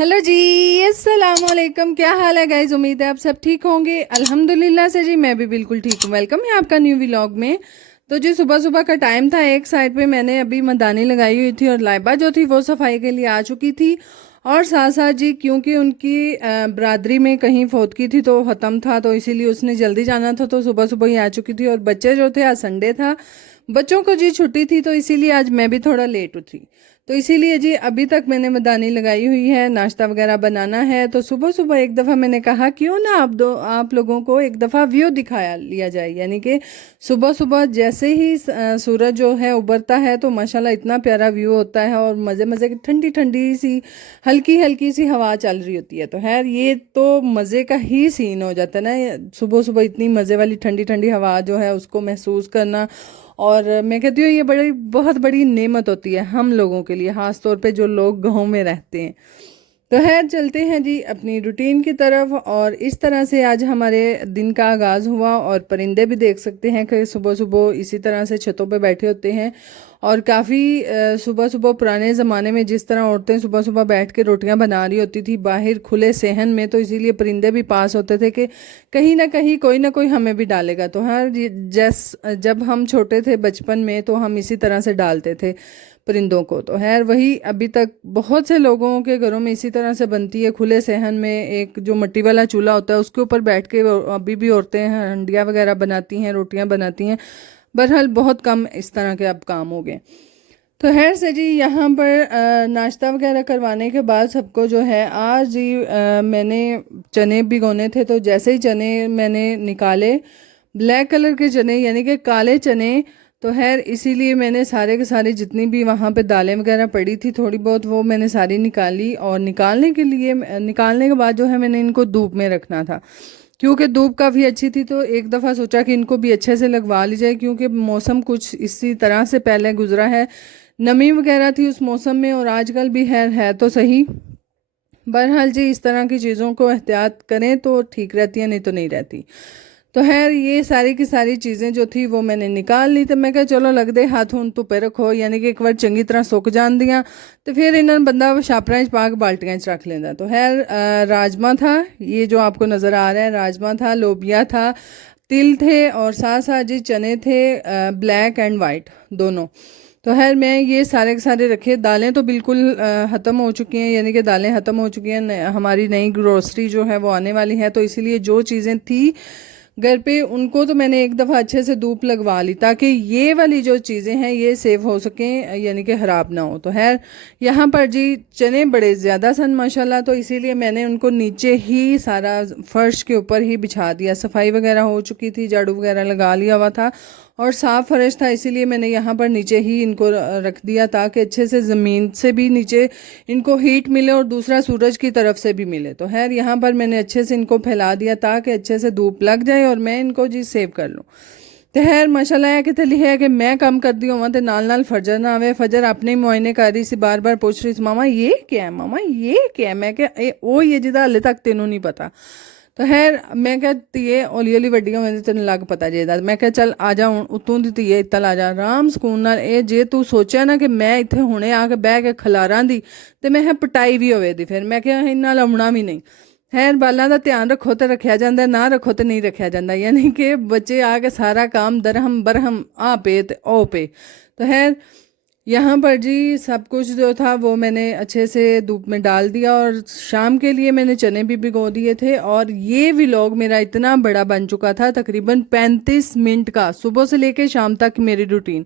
Hello जी। अस्सलाम वालेकुम। क्या हाल है गाइज? उम्मीद है आप सब ठीक होंगे। अल्हम्दुलिल्लाह से जी मैं भी बिल्कुल ठीक हूँ। वेलकम है आपका न्यू व्लॉग में। तो जी सुबह सुबह का टाइम था। एक साइड पे मैंने अभी मदानी लगाई हुई थी और लाइबा जो थी वो सफाई के लिए आ चुकी थी। और साथ साथ जी क्योंकि उनकी बरादरी में कहीं फौत की थी तो ख़त्म था, तो इसीलिए उसने जल्दी जाना था, तो सुबह सुबह ही आ चुकी थी। और बच्चे जो थे, आज संडे था, बच्चों को जी छुट्टी थी, तो इसीलिए आज मैं भी थोड़ा लेट उठी। तो इसीलिए जी अभी तक मैंने मदानी लगाई हुई है, नाश्ता वगैरह बनाना है। तो सुबह सुबह एक दफ़ा मैंने कहा क्यों ना आप लोगों को एक दफ़ा व्यू दिखाया लिया जाए, यानी कि सुबह सुबह जैसे ही सूरज जो है उभरता है तो माशाल्लाह इतना प्यारा व्यू होता है और मज़े मज़े की ठंडी ठंडी सी हल्की हल्की सी हवा चल रही होती है। तो खैर ये तो मज़े का ही सीन हो जाता है ना, सुबह सुबह इतनी मज़े वाली ठंडी ठंडी हवा जो है उसको महसूस करना। और मैं कहती हूँ ये बड़ी बहुत बड़ी नेमत होती है हम लोगों के लिए, ख़ास तौर पे जो लोग गाँव में रहते हैं। तो खैर चलते हैं जी अपनी रूटीन की तरफ। और इस तरह से आज हमारे दिन का आगाज़ हुआ और परिंदे भी देख सकते हैं कि सुबह सुबह इसी तरह से छतों पे बैठे होते हैं। और काफ़ी सुबह सुबह पुराने ज़माने में जिस तरह औरतें सुबह सुबह बैठ के रोटियां बना रही होती थी बाहर खुले सहन में, तो इसीलिए परिंदे भी पास होते थे कि कहीं ना कोई हमें भी डालेगा। तो हर जब हम छोटे थे बचपन में तो हम इसी तरह से डालते थे परिंदों को। तो खैर वही अभी तक बहुत से लोगों के घरों में इसी तरह से बनती है, खुले सहन में एक जो मिट्टी वाला चूल्हा होता है उसके ऊपर बैठ के अभी भी औरतें हंडिया वगैरह बनाती हैं, रोटियां बनाती हैं। बहरहाल बहुत कम इस तरह के अब काम हो गए। तो खैर से जी यहाँ पर नाश्ता वगैरह करवाने के बाद सबको जो है आज जी मैंने चने भिगोने थे, तो जैसे ही चने मैंने निकाले, ब्लैक कलर के चने यानी कि काले चने, तो खैर इसीलिए मैंने सारे के सारे जितनी भी वहाँ पे दालें वगैरह पड़ी थी थोड़ी बहुत वो मैंने सारी निकाली। और निकालने के बाद जो है मैंने इनको धूप में रखना था, क्योंकि धूप काफ़ी अच्छी थी। तो एक दफ़ा सोचा कि इनको भी अच्छे से लगवा ली जाए, क्योंकि मौसम कुछ इसी तरह से पहले गुजरा है, नमी वगैरह थी उस मौसम में और आजकल भी है तो सही। बहरहाल जी इस तरह की चीज़ों को एहतियात करें तो ठीक रहती है, नहीं तो नहीं रहती। तो खैर ये सारी की सारी चीज़ें जो थी वो मैंने निकाल ली। तो मैं कहा चलो लग दे हाथ हूँ धुप्पे रखो, यानी कि एक बार चंगी तरह सुक जान दियाँ तो फिर इन्होंने बंदा छापरा पा के बाल्टियाँ च रख लेंदा। तो खैर राजमा था, ये जो आपको नज़र आ रहा है राजमा था, लोबिया था, तिल थे और साथ साथ जी चने थे, ब्लैक एंड वाइट दोनों। तो खैर मैं ये सारे के सारे रखे। दालें तो बिल्कुल ख़त्म हो चुकी हैं, यानी कि दालें ख़त्म हो चुकी हैं, हमारी नई ग्रोसरी जो है वो आने वाली है, तो इसीलिए जो चीज़ें थी घर पे उनको तो मैंने एक दफ़ा अच्छे से धूप लगवा ली ताकि ये वाली जो चीज़ें हैं ये सेव हो सकें, यानी कि ख़राब ना हो। तो खैर यहाँ पर जी चने बड़े ज़्यादा सन माशाल्लाह, तो इसीलिए मैंने उनको नीचे ही सारा फर्श के ऊपर ही बिछा दिया। सफाई वगैरह हो चुकी थी, झाड़ू वगैरह लगा लिया हुआ था और साफ़ फर्श था, इसीलिए मैंने यहाँ पर नीचे ही इनको रख दिया ताकि अच्छे से ज़मीन से भी नीचे इनको हीट मिले और दूसरा सूरज की तरफ से भी मिले। तो खैर यहाँ पर मैंने अच्छे से इनको फैला दिया ताकि अच्छे से धूप लग जाए और मैं इनको जी सेव कर लूँ। तो खैर माशाल्लाह है कि थली है कि मैं काम कर दी हूँ तो नाल नाल फजर ना आवे। फजर अपने ही मुआयने कर रही सी, बार बार पूछ रही सी मामा ये क्या है, मामा ये क्या है। मैं क्या ओ ये जिदा हाले तक तेनों नहीं पता। तो खैर मैं क्या धीए हौली हौली वड्डियां होंदियां तेन लग पता जेदा। मैं क्या चल आ जा हूँ उतों दी धीए इत्तल आ जा आराम सुकून नाल। ये जे तू सोचा ना कि मैं इत्थे हुणे आके बह के खलारां दी ते मैं पिटाई भी होवे दी, फिर मैं क्या इन्ना लाउणा भी नहीं। खैर बालों का ध्यान रखो तो रखा जाता, ना रखो तो नहीं रखा जाता, यानी कि बच्चे आके सारा काम दरहम बरहम आ पे ते ओ पे। तो खैर यहाँ पर जी सब कुछ जो था वो मैंने अच्छे से धूप में डाल दिया और शाम के लिए मैंने चने भी भिगो दिए थे। और ये व्लॉग मेरा इतना बड़ा बन चुका था, तकरीबन 35 मिनट का, सुबह से लेके शाम तक मेरी रूटीन।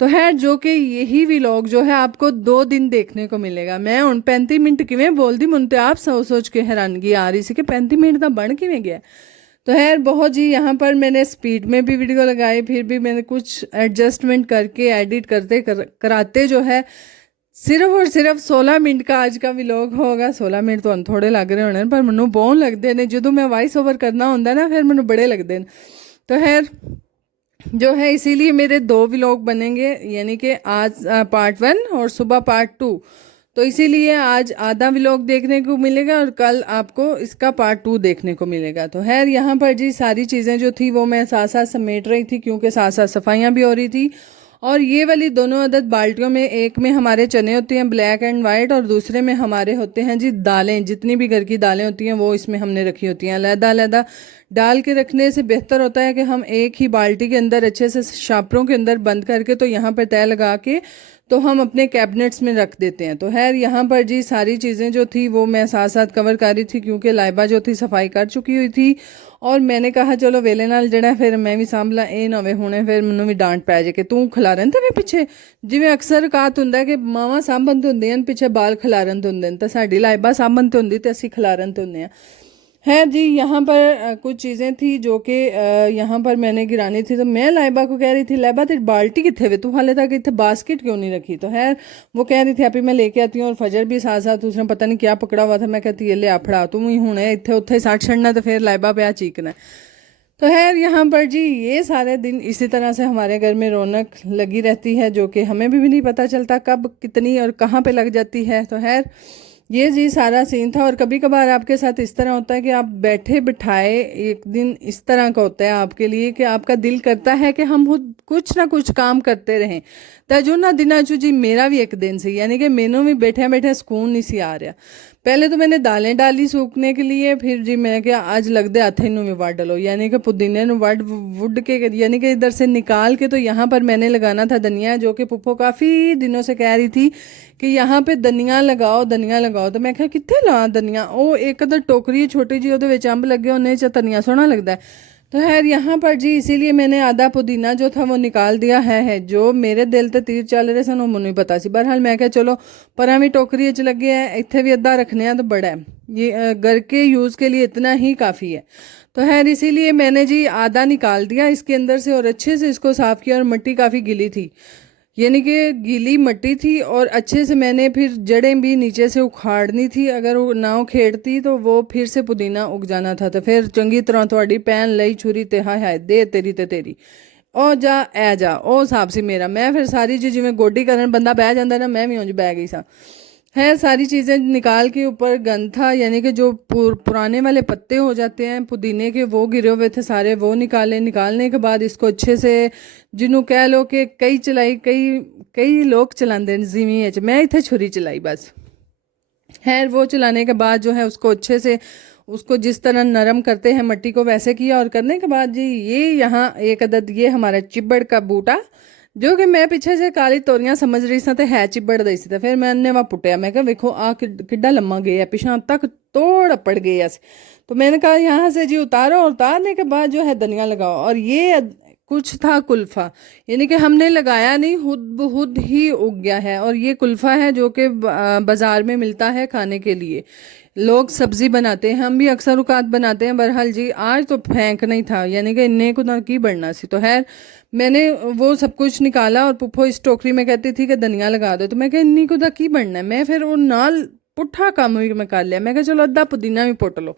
तो है जो कि यही व्लॉग जो है आपको 2 दिन देखने को मिलेगा। मैं उन 35 मिनट किवें बोलती मुझे आप सोच सोच के हैरानगी आ रही सी कि 35 मिनट का बन किवें गया। तो खैर बहुत जी यहाँ पर मैंने स्पीड में भी वीडियो लगाई, फिर भी मैंने कुछ एडजस्टमेंट करके एडिट कराते जो है सिर्फ और सिर्फ 16 मिनट का आज का व्लॉग होगा। 16 मिनट तो थोड़े लग रहे होने पर मैनू बहुत लगते हैं जो मैं वॉइस ओवर करना होंगे ना फिर मैनू बड़े लगते हैं। तो खैर जो है इसीलिए मेरे 2 व्लॉग बनेंगे, यानी कि आज पार्ट 1 और सुबह पार्ट 2। तो इसीलिए आज आधा व्लॉग देखने को मिलेगा और कल आपको इसका पार्ट 2 देखने को मिलेगा। तो खैर यहाँ पर जी सारी चीज़ें जो थी वो मैं साथ साथ समेट रही थी, क्योंकि साथ साथ सफाइयाँ भी हो रही थी और ये वाली दोनों अदद बाल्टियों में, एक में हमारे चने होते हैं ब्लैक एंड वाइट, और दूसरे में हमारे होते हैं जी दालें। जितनी भी घर की दालें होती हैं वो इसमें हमने रखी होती हैं। अलग-अलग डाल के रखने से बेहतर होता है कि हम एक ही बाल्टी के अंदर अच्छे से शापरों के अंदर बंद करके, तो यहाँ पर तय लगा के तो हम अपने कैबिनेट्स में रख देते हैं। तो खैर यहाँ पर जी सारी चीज़ें जो थी वो मैं साथ साथ कवर कर रही थी, क्योंकि लाइबा जो थी सफाई कर चुकी हुई थी। और मैंने कहा चलो वेले नाल जड़ा फिर मैं भी सांभला, ਇਹ ਨਾ ਹੋਵੇ ਹੁਣੇ ਫਿਰ ਮੈਨੂੰ ਵੀ ਡਾਂਟ ਪੈ ਜੇ ਕਿ ਤੂੰ ਖਿਲਾਰਨ ਤੇ ਵੇ ਪਿੱਛੇ। ਜਿਵੇਂ ਅਕਸਰ ਕਾਤ ਹੁੰਦਾ ਕਿ ਮਾਵਾਂ ਸਾਂਭਣ ਤੇ ਹੁੰਦੀਆਂ ਨੇ, ਪਿੱਛੇ ਬਾਲ ਖਿਲਾਰਨ ਤੇ ਹੁੰਦੇ ਨੇ, ਤਾਂ ਸਾਡੀ ਲਾਈਬਾ ਸਾਂਭਣ ਤੇ ਹੁੰਦੀ ਤੇ ਅਸੀਂ ਖਿਲਾਰਨ ਤੇ ਹੁੰਦੇ ਆ। है जी, यहाँ पर कुछ चीज़ें थी जो कि यहाँ पर मैंने गिरानी थी। तो मैं लाइबा को कह रही थी, लाइबा तेरी बाल्टी कितने वे, तू हाले तक इतने बास्केट क्यों नहीं रखी। तो है वो कह रही थी अभी मैं लेके आती हूँ, और फजर भी साथ साथ उसने पता नहीं क्या पकड़ा हुआ था। मैं कहती ये ले आ फड़ा, तुम ही हूँ इतने उत्थे सट छड़ना, तो फिर लाइबा पे आ चीकना। तो खैर यहाँ पर जी ये सारे दिन इसी तरह से हमारे घर में रौनक लगी रहती है, जो कि हमें भी नहीं पता चलता कब कितनी और कहाँ पे लग जाती है। तो खैर ये जी सारा सीन था। और कभी कभार आपके साथ इस तरह होता है कि आप बैठे बिठाए, एक दिन इस तरह का होता है आपके लिए कि आपका दिल करता है कि हम खुद कुछ ना कुछ काम करते रहें। तजो ना दिना चू जी मेरा भी एक दिन से, यानी कि मैनू भी बैठे बैठे सुकून नहीं सी आ रहा। पहले तो मैंने दालें डाली सूखने के लिए, फिर जी मैं क्या आज लगते हाथे नू भी वड लो, यानी कि पुदीने नू वुड के, यानी कि इधर से निकाल के। तो यहाँ पर मैंने लगाना था धनिया, जो कि पुप्पो काफ़ी दिनों से कह रही थी कि यहाँ पे धनिया लगाओ धनिया लगाओ। तो मैं क्या कितने ला धनिया, वो एक अदर टोकरी छोटी जी ਉਹਦੇ ਵਿੱਚ अंब लगे होने च धनिया सोहना लगता है। तो खैर यहाँ पर जी इसीलिए मैंने आधा पुदीना जो था वो निकाल दिया है। जो मेरे दिल ते तीर चल रहे सन वो मैनू नहीं पता सी। बहरहाल मैं क्या चलो पर भी टोकरी च लगे है, इत्थे भी अद्धा रखने हैं तो बड़ा है, ये घर के यूज़ के लिए इतना ही काफ़ी है। तो खैर इसीलिए मैंने जी आधा निकाल दिया इसके अंदर से, और अच्छे से इसको साफ़ किया। और मिट्टी काफ़ी गीली थी, यानी कि गीली मिट्टी थी, और अच्छे से मैंने फिर जड़ें भी नीचे से उखाड़नी थी। अगर वो ना उखेड़ती तो वो फिर से पुदीना उग जाना था। तो फिर चंगी तरह थोड़ी पैन लई छुरी ते हाय हाय दे तेरी ते तेरी ओ जा ए जा ओ हिसाब से मेरा। मैं फिर सारी चीज़ जिमें गोडी करन बंदा बह जाता ना, मैं भी उंज बह गई सा। है सारी चीज़ें निकाल के ऊपर गंद था, यानी कि जो पुराने वाले पत्ते हो जाते हैं पुदीने के वो गिरे हुए थे सारे, वो निकाले। निकालने के बाद इसको अच्छे से जिन्हों कह लो कि कई चलाई, कई लोग चलाते हैं जिमी, मैं इतने छुरी चलाई बस। खैर वो चलाने के बाद जो है उसको अच्छे से उसको जिस तरह नरम करते हैं मट्टी को वैसे किया। और करने के बाद जी ये यहाँ एक अदद ये हमारा चिब्बड़ का बूटा, जो कि मैं पीछे से काली तोरियां समझ रही सी, है चिब्बड़ दी सी। तो फिर मैंने वहाँ पुटिया, मैं कहा वेखो आ किड्डा लम्मा गया, पिछा तक तोड़ पड़ गया। तो मैंने कहा यहाँ से जी उतारो, और उतारने के बाद जो है धनिया लगाओ। और ये कुछ था कुल्फ़ा, यानी कि हमने लगाया नहीं, खुद बहुद ही उग गया है। और ये कुल्फ़ा है जो कि बाज़ार में मिलता है खाने के लिए, लोग सब्ज़ी बनाते हैं, हम भी अक्सर औकात बनाते हैं। बहरहाल जी आज तो फेंक नहीं था, यानी कि इन्ने को ना की बढ़ना सी। तो खैर मैंने वो सब कुछ निकाला, और पुप्पो इस टोकरी में कहती थी कि धनिया लगा दो। तो मैं कहा इन्नी को की बढ़ना है, मैं फिर वो नाल पुट्ठा काम भी मैं कर लिया। मैं कहा चलो अद्धा पुदीना भी पुट लो।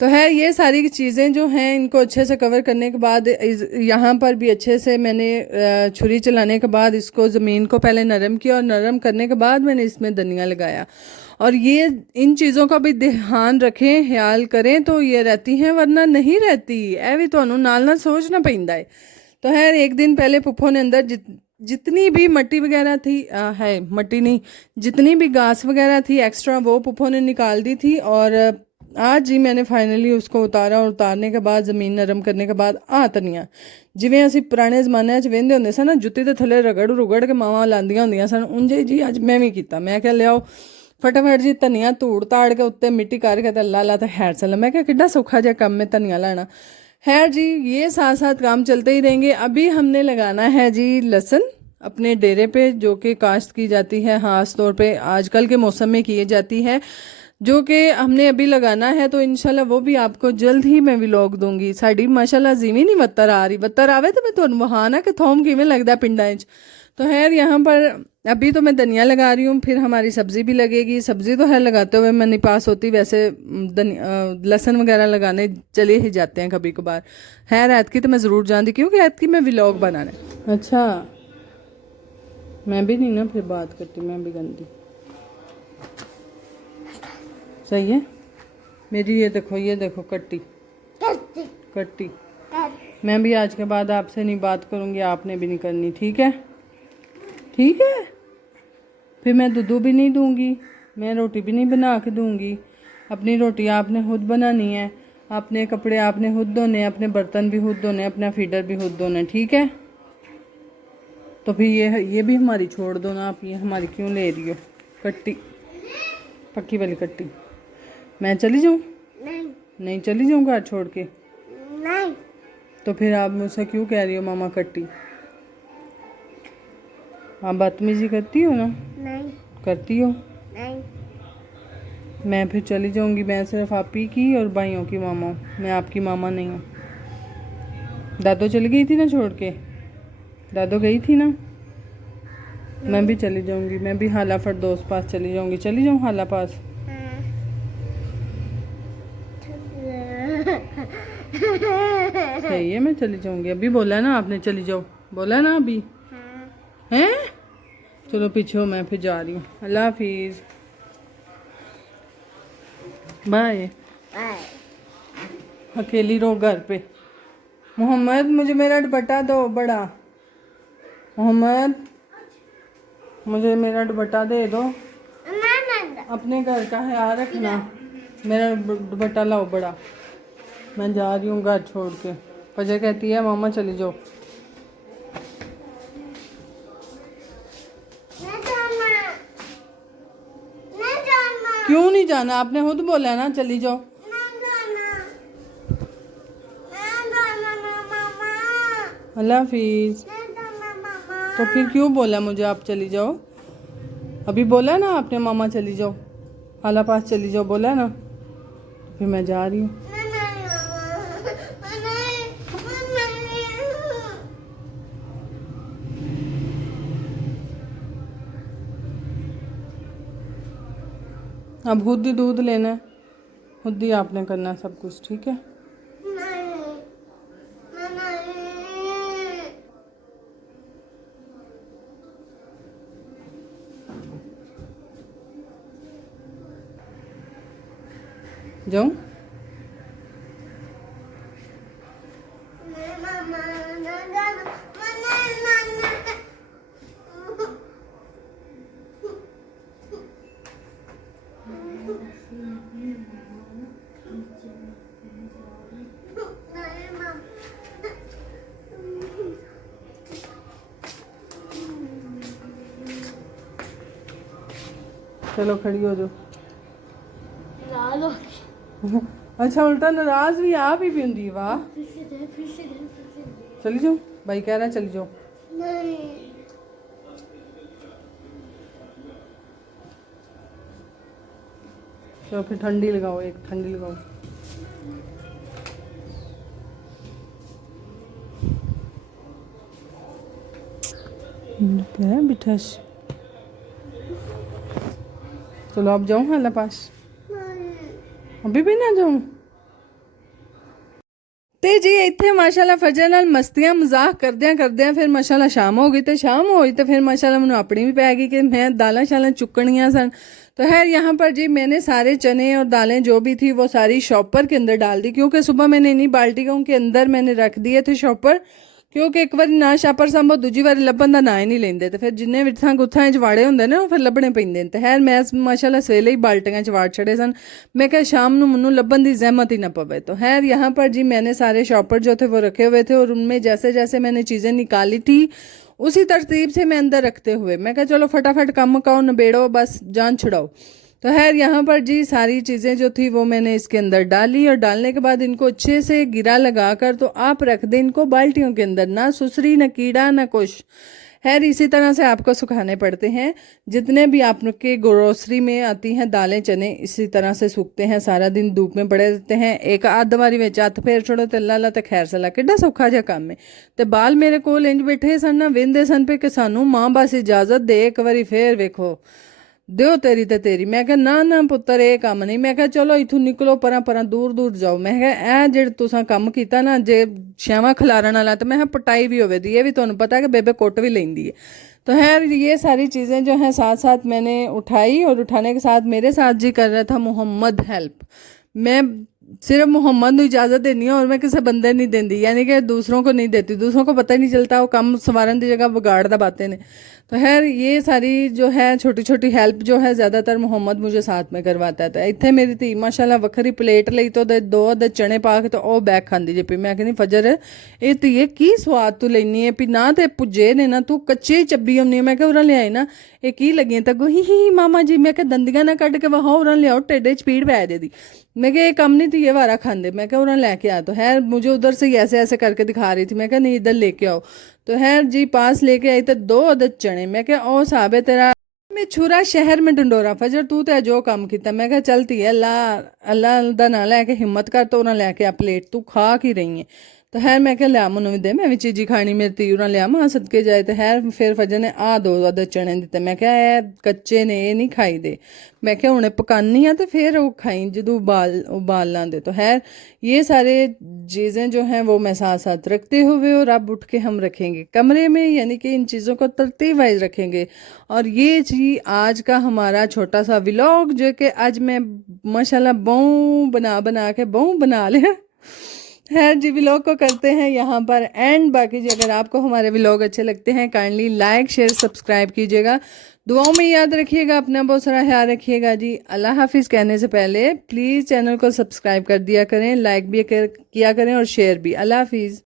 तो है ये सारी चीज़ें जो हैं इनको अच्छे से कवर करने के बाद यहाँ पर भी अच्छे से मैंने छुरी चलाने के बाद इसको ज़मीन को पहले नरम किया, और नरम करने के बाद मैंने इसमें धनिया लगाया। और ये इन चीज़ों का भी ध्यान रखें, ख्याल करें तो ये रहती हैं, वरना नहीं रहती। ए भी तो नाल ना सोचना पैंदा है। तो खैर एक दिन पहले पुप्पो ने अंदर जितनी भी मट्टी वगैरह थी है मट्टी नहीं, जितनी भी घास वगैरह थी एक्स्ट्रा वो पुप्पो ने निकाल दी थी। और आज जी मैंने फाइनली उसको उतारा, और उतारने के बाद ज़मीन नरम करने के बाद धनिया जिवें असीं पुराने ज़माने च वेंदे हुंदे सन ना, जुत्ती दे थल्ले रगड़ रुगड़ के मावां लांदियां हुंदियां सन, उंजे जी अज मैं भी कीता। मैं क्या लियाओ फटाफट जी धनिया धूड़ ताड़ के उत्ते मिट्टी करके ते ला ला, तो खैर चला। मैं क्या किड्डा सौखा जिहा कम में धनिया लाना। खैर जी ये साथ साथ काम चलते ही रहेंगे। अभी हमने लगाना है जी लहसुन अपने डेरे पे, जो कि काश्त की जाती है, ख़ास तौर पे आजकल के मौसम में की जाती है, जो कि हमने अभी लगाना है। तो इंशाल्लाह वो भी आपको जल्द ही मैं व्लॉग दूंगी। साड़ी माशाल्लाह जिमी नहीं वत्तर आ रही, वत्तर आवे तो मैं तुहानू वहाना कि थोम किवें लगदा पिंडां च। तो खैर यहाँ पर अभी तो मैं धनिया लगा रही हूँ, फिर हमारी सब्ज़ी भी लगेगी। सब्ज़ी तो है लगाते हुए मैं नहीं पास होती, वैसे लहसुन वगैरह लगाने चले ही जाते हैं कभी कभार। खैर ऐतकी तो मैं ज़रूर जानती, क्योंकि ऐतकी मैं व्लॉग बनाना है। अच्छा मैं भी नहीं ना फिर बात करती, मैं भी गंदी। सही है मेरी, ये देखो कट्टी कट्टी। मैं भी आज के बाद आपसे नहीं बात करूँगी, आपने भी नहीं करनी, ठीक है। ठीक है, फिर मैं दूध भी नहीं दूंगी, मैं रोटी भी नहीं बना के दूंगी। अपनी रोटी आपने खुद बनानी है, अपने कपड़े आपने खुद धोने, अपने बर्तन भी खुद धोने, अपना फीडर भी खुद धोना, ठीक है। तो फिर ये भी हमारी छोड़ दो ना आप, ये हमारी क्यों ले रही हो कट्टी, पक्की वाली कट्टी। मैं चली जाऊँ? नहीं चली जाऊँ घर छोड़ के? नहीं। तो फिर आप मुझसे क्यों कह रही हो मामा कट्टी? आप बदतमीजी करती हो ना? नहीं। करती हो? नहीं। मैं फिर चली जाऊंगी, मैं सिर्फ आप ही की और भाइयों की मामा हूँ, मैं आपकी मामा नहीं हूँ। दादो चली गई थी ना छोड़ के, दादो गई थी ना। मैं भी चली जाऊंगी, मैं भी हाला फरदौस पास चली जाऊंगी। चली जाऊँ हाला पास? सही है, मैं चली जाऊंगी। अभी बोला ना आपने चली जाओ, बोला ना अभी। हैं? चलो पीछे हो, मैं फिर जा रही हूँ। अल्लाह हाफिज, बाय। अकेली रहो घर पे। मोहम्मद मुझे मेरा दुपट्टा दो बड़ा, मोहम्मद मुझे मेरा दुपट्टा दे दो। अपने घर का ख्याल रखना, मेरा दुपट्टा लाओ बड़ा। मैं जा रही हूँ घर छोड़ के। फजर कहती है मामा चली जाओ। क्यों नहीं जाना? आपने खुद बोला ना चली जाओ। अल्लाह हाफिज। तो फिर क्यों बोला मुझे आप चली जाओ? अभी बोला ना आपने मामा चली जाओ, हाला पास चली जाओ, बोला ना। फिर मैं जा रही हूँ। अब खुद ही दूध लेना है, खुद ही आपने करना है सब कुछ, ठीक है। जाऊँ? चलो खड़ी हो जाओ। अच्छा उल्टा नाराज भी आप ही होंगी, वाह। चली जाओ, भाई कह रहा है चली जाओ। चलो फिर ठंडी लगाओ, एक ठंडी लगाओ। बिठाश। चलो अब जाऊँ हाला पास? अभी भी ना जाऊँ? ਤੇ ਜੀ ਇੱਥੇ ਮਾਸ਼ਾਅੱਲਾ ਫਜਰ ਨਾਲ ਮਸਤੀਆਂ ਮਜ਼ਾਕ ਕਰਦਿਆਂ ਫਿਰ ਮਾਸ਼ਾਅੱਲਾ ਸ਼ਾਮ ਹੋ ਗਈ ਤੇ ਫਿਰ ਮਾਸ਼ਾਅੱਲਾ ਮੈਨੂੰ ਆਪਣੀ ਵੀ ਪੈ ਗਈ कि मैं दालें शालें चुकनियाँ सन। तो खैर यहाँ पर जी मैंने सारे चने और दालें जो भी थी वो सारी शॉपर के अंदर डाल दी, क्योंकि सुबह मैंने इन्हीं बाल्टियों के अंदर मैंने रख दिए थे शॉपर, क्योंकि एक बार ना छापर संभो दूजी बार ਲੱਭਣ ਦਾ ਨਾ ਹੀ ਨਹੀਂ ਲੈਂਦੇ ਤੇ ਫਿਰ ਜਿੰਨੇ ਵਿਥਾਂ ਗੁੱਥਾਂ 'ਚ ਵਾੜੇ ਹੁੰਦੇ ਨੇ ਉਹ ਫਿਰ ਲੱਭਣੇ ਪੈਂਦੇ ਨੇ। ਤੇ ਖੈਰ ਮੈਂ ਮਾਸ਼ਾਅੱਲਾ ਸਵੇਲੇ ही बाल्टियाँ 'ਚ वाड़ छड़े सन, मैं क्या शाम ਨੂੰ ਮੈਨੂੰ ਲੱਭਣ ਦੀ ਜ਼ਹਿਮਤ ही ना पवे। तो खैर यहाँ पर जी मैंने सारे शॉपर जो थे वो रखे हुए थे और उनमें जैसे जैसे मैंने चीज़ें निकाली थी उसी तरतीब से मैं अंदर रखते हुए मैं क्या चलो फटाफट काम मुकाओ, नबेड़ो, बस जान छुड़ाओ। तो खैर यहाँ पर जी सारी चीज़ें जो थी वो मैंने इसके अंदर डाली और डालने के बाद इनको अच्छे से गिरा लगाकर तो आप रख दें इनको बाल्टियों के अंदर, ना सुसरी ना कीड़ा ना कुछ। खैर इसी तरह से आपको सुखाने पड़ते हैं, जितने भी आपके ग्रोसरी में आती हैं दालें चने इसी तरह से सूखते हैं, सारा दिन धूप में पड़े रहते हैं। एक आध बारी में हथ फेर छोड़ो तो अल्लाह तो खैर सला किड्डा सौखा जिहा काम है। तो बाल मेरे को इंज बैठे सन ना वेंदे सन पे कि सानू माँ बस इजाजत दे एक बारी फिर वेखो ਦਿਓ ਤੇਰੀ ਤੇ ਤੇਰੀ। ਮੈਂ ਕਿਹਾ ਨਾ ਪੁੱਤਰ ਇਹ ਕੰਮ ਨਹੀਂ। ਮੈਂ ਕਿਹਾ ਚਲੋ ਇੱਥੋਂ ਨਿਕਲੋ, ਪਰਾਂ ਦੂਰ ਜਾਓ। ਮੈਂ ਕਿਹਾ ਇਹ ਜਿਹੜੇ ਤੁਸੀਂ ਕੰਮ ਕੀਤਾ ਨਾ ਜੇ ਛਾਵਾਂ ਖਿਲਾਰਨ ਵਾਲਾ ਤਾਂ ਮੈਂ ਕਿਹਾ ਪਟਾਈ ਵੀ ਹੋਵੇ ਦੀ, ਇਹ ਵੀ ਤੁਹਾਨੂੰ ਪਤਾ कि बेबे कुट भी लेंदी है। तो खैर ये सारी चीज़ें जो हैं साथ साथ मैंने उठाई और उठाने के साथ मेरे साथ जी कर रहा था मोहम्मद हेल्प। मैं सिर्फ मोहम्मद को इजाज़त देनी है और मैं किसी बंदे नहीं देती, यानी कि दूसरों को नहीं देती। दूसरों को पता ही नहीं चलता, वो कम संवारन की जगह बिगाड़ दा बातें ने। तो खैर ये सारी जो है छोटी छोटी हेल्प जो है ज़्यादातर मोहम्मद मुझे साथ में करवाता है। इत्थे मेरी धी माशाल्लाह वक्री प्लेट ਲਈ तो दो अद्धे चने पा के तो ਉਹ बैग खांदी जे पी। मैं कहनी फजर ਇਹ ਧੀਏ ਕੀ ਸਵਾਦ ਤੂੰ ਲੈਣੀ ਹੈ ਵੀ ਨਾ ਤੇ ਪੁੱਜੇ ਨੇ ਨਾ ਤੂੰ ਕੱਚੇ ਚੱਬੀ ਆਉਣੀ। ਮੈਂ ਕਿਹਾ ਉਰਾਂ ਲਿਆਈ ਨਾ ਇਹ ਕੀ ਲੱਗੀਆਂ ਤੱਗੋ ਹੀ ਮਾਮਾ ਜੀ। ਮੈਂ ਕਿਹਾ ਦੰਦੀਆਂ ਨਾ ਕੱਢ ਕੇ ਵਹਾ ਉਰਾਂ ਲਿਆਓ टेढ़े ਚ पीड़ पै देदी। मैं क्या ये कम नहीं थी ये वारा खांदे। मैं क्या उन्हें लेके आ तो है मुझे उधर से ही ऐसे ऐसे करके दिखा रही थी। मैं क्या नहीं इधर लेके आओ तो है जी पास लेके आई तो 2 अदद चने। मैं क्या ओ साहब है तेरा मैं छुरा शहर में डंडोरा फजर तू तो जो काम किया। मैं क्या चलती है अल्लाह अल्लाह दा ना लैके हिम्मत कर तो उन्हें लैके आ प्लेट तू खा की रही है। तो खैर मैं क्या लिया मैनू भी दे मैं भी चीज़ी खानी मेरी धी उन्हें लिया मां सदके जाए। तो खैर फिर फजर ने आ 2 अदद चने दिते। मैं क्या कच्चे ने ये नहीं खाई दे। मैं क्या हुणे पकानी है तो फिर वो खाई जो उबालना दे। तो खैर ये सारे चीज़ें जो हैं वो मैं साथ साथ रखते हुए और अब उठ के हम रखेंगे कमरे में, यानी कि इन चीज़ों को तरतीब वाइज रखेंगे। और ये जी आज का हमारा छोटा सा व्लॉग जो कि आज मैं माशाल्लाह बना के बना लिया है जी। व्लॉग को करते हैं यहाँ पर एंड। बाकी जी अगर आपको हमारे व्लॉग अच्छे लगते हैं काइंडली लाइक शेयर सब्सक्राइब कीजिएगा। दुआओं में याद रखिएगा, अपना बहुत सारा ख्याल रखिएगा जी। अल्लाह हाफिज़ कहने से पहले प्लीज़ चैनल को सब्सक्राइब कर दिया करें, लाइक भी किया करें और शेयर भी। अल्लाह हाफिज़।